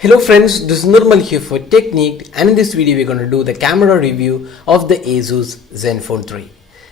Hello friends, this is Nirmal here for Technique, and in this video we're going to do the camera review of the ASUS Zenfone 3.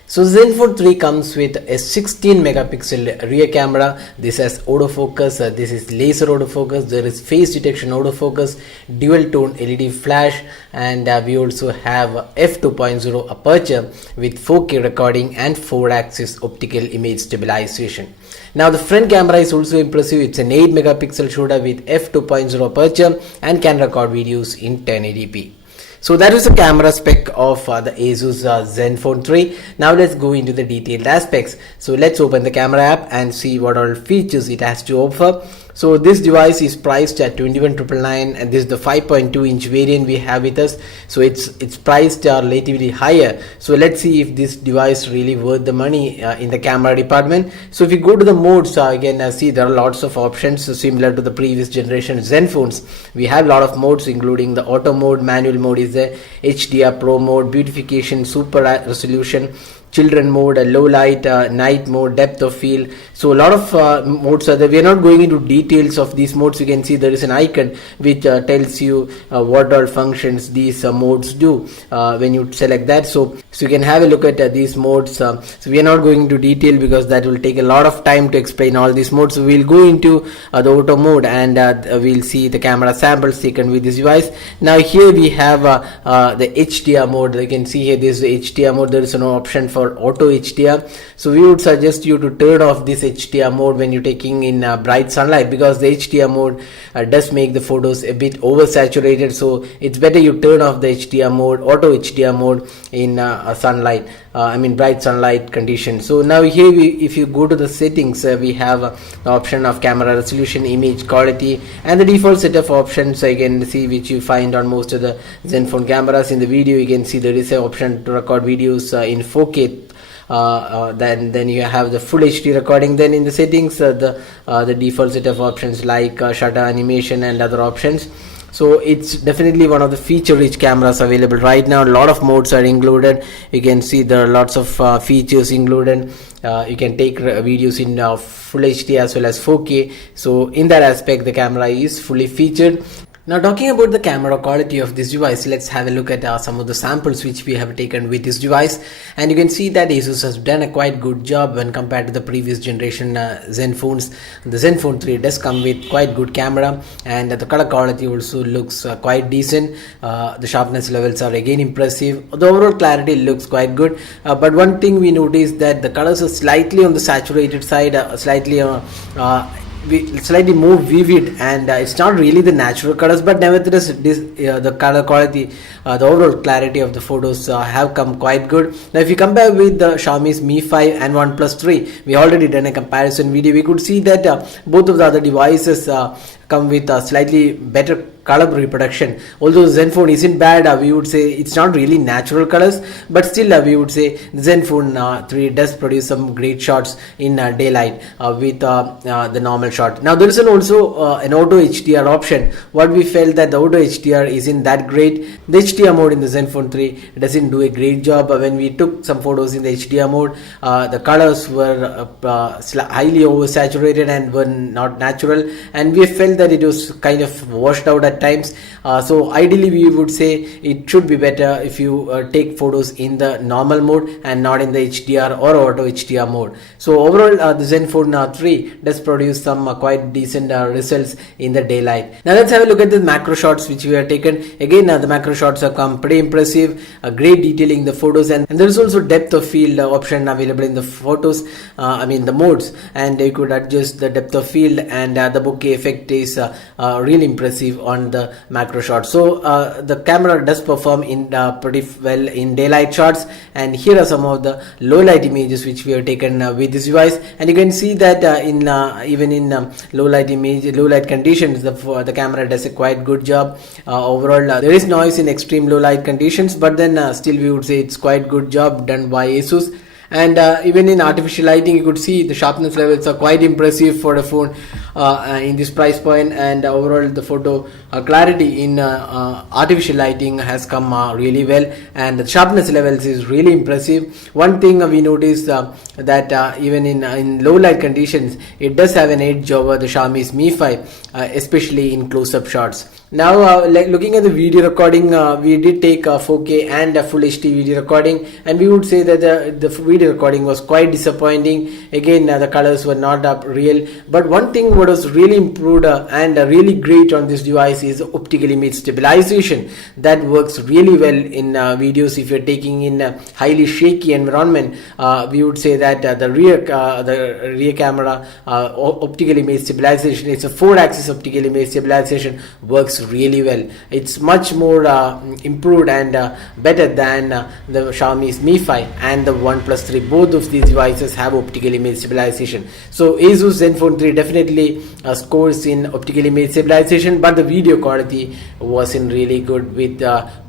So Zenfone 3 comes with a 16 megapixel rear camera. This has autofocus, this is laser autofocus, there is face detection autofocus, dual tone LED flash, and we also have f2.0 aperture with 4K recording and 4-axis optical image stabilization. Now the front camera is also impressive. It's an 8 megapixel shooter with f2.0 aperture and can record videos in 1080p. So that is the camera spec of the ASUS Zenfone 3. Now let's go into the detailed aspects. So let's open the camera app and see what all features it has to offer. So this device is priced at 21,999, and this is the 5.2 inch variant we have with us. So it's priced relatively higher. So let's see if this device really worth the money in the camera department. So if you go to the modes, again see there are lots of options similar to the previous generation Zenphones. We have a lot of modes, including the auto mode, manual mode is there, HDR Pro mode, beautification, super resolution, children mode, low light, night mode, depth of field. So a lot of modes are there. We are not going into details of these modes. You can see there is an icon which tells you what all functions these modes do when you select that. So you can have a look at these modes. So we are not going into detail because that will take a lot of time to explain all these modes. So we'll go into the auto mode, and we'll see the camera samples taken with this device. Now here we have the HDR mode. You can see here this is the HDR mode. There is no option for auto HDR. So we would suggest you to turn off this HDR mode when you're taking in bright sunlight, because the HDR mode does make the photos a bit oversaturated. So it's better you turn off the HDR mode, auto HDR mode in sunlight, bright sunlight conditions. So now here if you go to the settings, we have the option of camera resolution, image quality, and the default set of options you can see, which you find on most of the Zenfone cameras. In the video you can see there is an option to record videos in 4K. Then you have the full HD recording. Then in the settings, the default set of options like shutter animation and other options. So it's definitely one of the feature-rich cameras available right now. A lot of modes are included. You can see there are lots of features included. You can take videos in full HD as well as 4K. So in that aspect, the camera is fully featured. Now talking about the camera quality of this device, let's have a look at some of the samples which we have taken with this device, and you can see that ASUS has done a quite good job when compared to the previous generation Zenphones. The Zenfone 3 does come with quite good camera, and the color quality also looks quite decent. The sharpness levels are again impressive. The overall clarity looks quite good, but one thing we noticed that the colors are slightly on the saturated side, slightly more vivid, and it's not really the natural colors, but nevertheless the color quality, the overall clarity of the photos have come quite good. Now if you compare with the Xiaomi's Mi 5 and OnePlus 3, we already done a comparison video. We could see that both of the other devices come with a slightly better color reproduction. Although Zenfone isn't bad, we would say it's not really natural colors, but still we would say the Zenfone 3 does produce some great shots in daylight with the normal shot. Now there is also an auto HDR option. What we felt that the auto HDR isn't that great. The HDR mode in the Zenfone 3 doesn't do a great job. When we took some photos in the HDR mode, the colors were highly oversaturated and were not natural, and we felt that it was kind of washed out at times. So ideally we would say it should be better if you take photos in the normal mode and not in the HDR or auto HDR mode. So overall the Zenfone 3 does produce some quite decent results in the daylight. Now let's have a look at the macro shots which we have taken. Again the macro shots have come pretty impressive, great detailing the photos, and there is also depth of field option available in the photos, the modes, and you could adjust the depth of field, and the bokeh effect is really impressive on the macro shots. So the camera does perform in pretty well in daylight shots, and here are some of the low light images which we have taken with this device, and you can see that even in low light conditions, the camera does a quite good job. Overall there is noise in extreme low light conditions, but then still we would say it's quite good job done by ASUS. And even in artificial lighting, you could see the sharpness levels are quite impressive for a phone in this price point, and overall the photo clarity in artificial lighting has come really well, and the sharpness levels is really impressive. One thing we noticed that even in low light conditions, it does have an edge over the Xiaomi's Mi 5, especially in close-up shots. Now looking at the video recording, we did take 4K and a full HD video recording, and we would say that the video recording was quite disappointing. Again, the colors were not real, but one thing what was really improved and really great on this device is optical image stabilization. That works really well in videos. If you're taking in a highly shaky environment, we would say that the rear camera optical image stabilization, it's a 4-axis optical image stabilization, works really well. It's much more improved and better than the Xiaomi's Mi 5 and the OnePlus 3. Both of these devices have optical image stabilization. So ASUS Zenfone 3 definitely scores in optical image stabilization, but the video quality wasn't really good with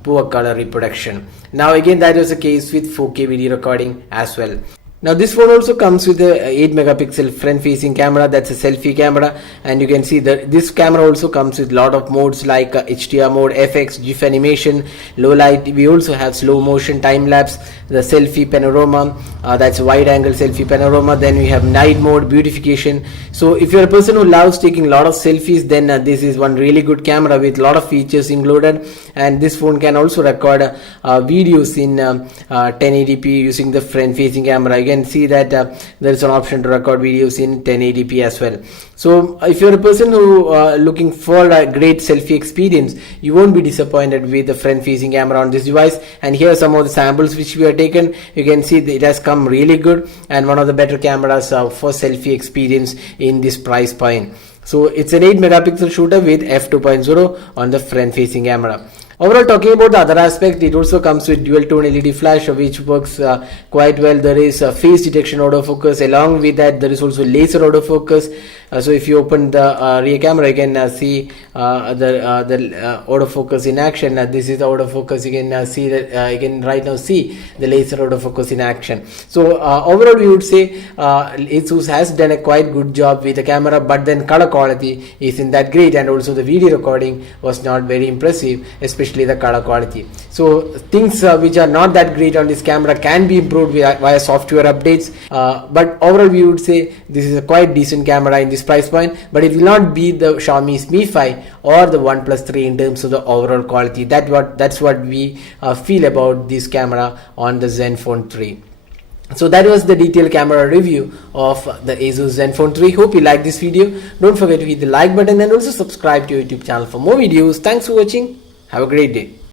poor color reproduction. Now again, that was the case with 4K video recording as well. Now this phone also comes with a 8 megapixel front facing camera, that's a selfie camera, and you can see that this camera also comes with lot of modes like HDR mode, FX, GIF animation, low light. We also have slow motion, time lapse, the selfie panorama, that's wide angle selfie panorama. Then we have night mode, beautification. So if you're a person who loves taking a lot of selfies, then this is one really good camera with a lot of features included. And this phone can also record videos in 1080p using the front facing camera. You can see that there is an option to record videos in 1080p as well. So if you're a person who looking for a great selfie experience, you won't be disappointed with the front facing camera on this device. And here are some of the samples which we have taken. You can see that it has come really good, and one of the better cameras for selfie experience in this price point. So it's an 8 megapixel shooter with f2.0 on the front facing camera. Overall, talking about the other aspect, it also comes with dual tone LED flash, which works quite well. There is face detection autofocus. Along with that, there is also laser autofocus. So if you open the rear camera, you can see the autofocus in action. This is the autofocus. You can see that you can right now see the laser autofocus in action. So overall, we would say ASUS has done a quite good job with the camera, but then color quality isn't that great, and also the video recording was not very impressive, especially the color quality. So things which are not that great on this camera can be improved via software updates, but overall we would say this is a quite decent camera in this price point, but it will not be the Xiaomi's Mi 5 or the OnePlus 3 in terms of the overall quality. That's what we feel about this camera on the Zenfone 3. So that was the detailed camera review of the ASUS Zenfone 3. Hope you like this video. Don't forget to hit the like button and also subscribe to our YouTube channel for more videos. Thanks for watching. Have a great day.